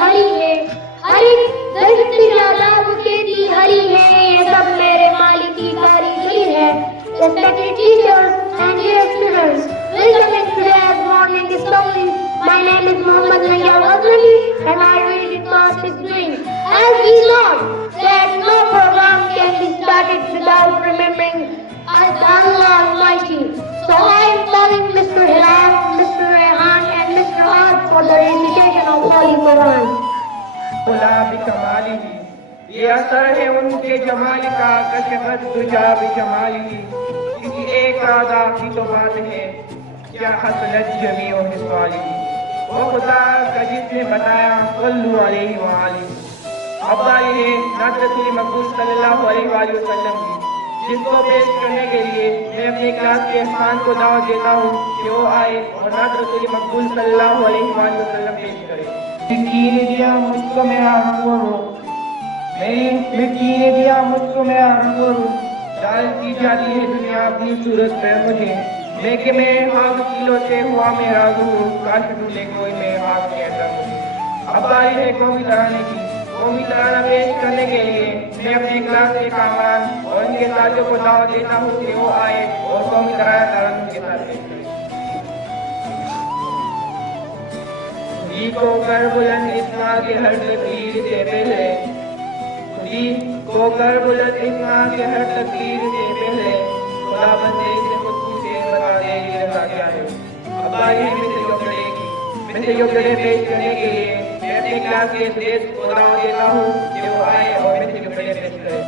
ہری ہے، ہری درخت شاداب کھیتی ہری ہے، یہ سب میرے مالک کی کاریگری ہے. Respected teachers and dear students, welcome in today's morning assembly. My name is Muhammad Naya Ghazali and I read in class 6B. As we know that no program can be started without remembering Allah Almighty. So I am calling Mr. Hilal, Mr. Rehan and Mr. Art for the recitation of Holy Quran. بلا بکمالی، یہ اثر ہے ان کے جمال کا، کشفت دجا بجمالی. کسی ایک ادا کی تو بات ہے، کیا حسنت جمیع و حسوالی. وہ خدا کا جس نے بتایا صلو علیہ وآلہ. ابا یہ نعت رسول مقبول صلی اللہ علیہ وآلہ وسلم کی، جس کو پیش کرنے کے لیے میں اپنے کلاس کے احسان کو دعوت دیتا ہوں کہ وہ آئے اور نعت رسول مقبول صلی اللہ علیہ وآلہ وسلم پیش کرے. مٹی نے دیا مجھ کو میرا رنگ و روپ، میری مٹی نے دیا مجھ کو میرا رنگ و روپ، ڈالتی جاتی ہے دنیا اپنی صورت پر مجھے. میں کہ میرے ہاتھ کیلوں سے ہوا میرا ظہور، کاش ڈھونڈے کوئی میرے ہاتھ کے اندر مجھے. اب باری ہے قومی ترانے کی، قومی ترانہ پیش کرنے کے لیے میں اپنے کلاس کے کامران اور ان کے ساتھیوں کو دعوت دیتا ہوں کہ وہ آئے اور قومی ترانہ کے ساتھ پیش کرے. خودی کو کر بلند اتنا کہ ہر تقدیر سے پہلے، خودی کو کر بلند اتنا کہ ہر تقدیر سے پہلے، خدا بندے سے خود پوچھے بتا دے یہ رضا کیا ہے. اب باری ہے میں سے یوگڑے پیش کرنے کے لیے میں اپنے کلاس کے سدیش کو دعوت دیتا ہوں کہ وہ آئے اور میں سے یوگڑے پیش کرے.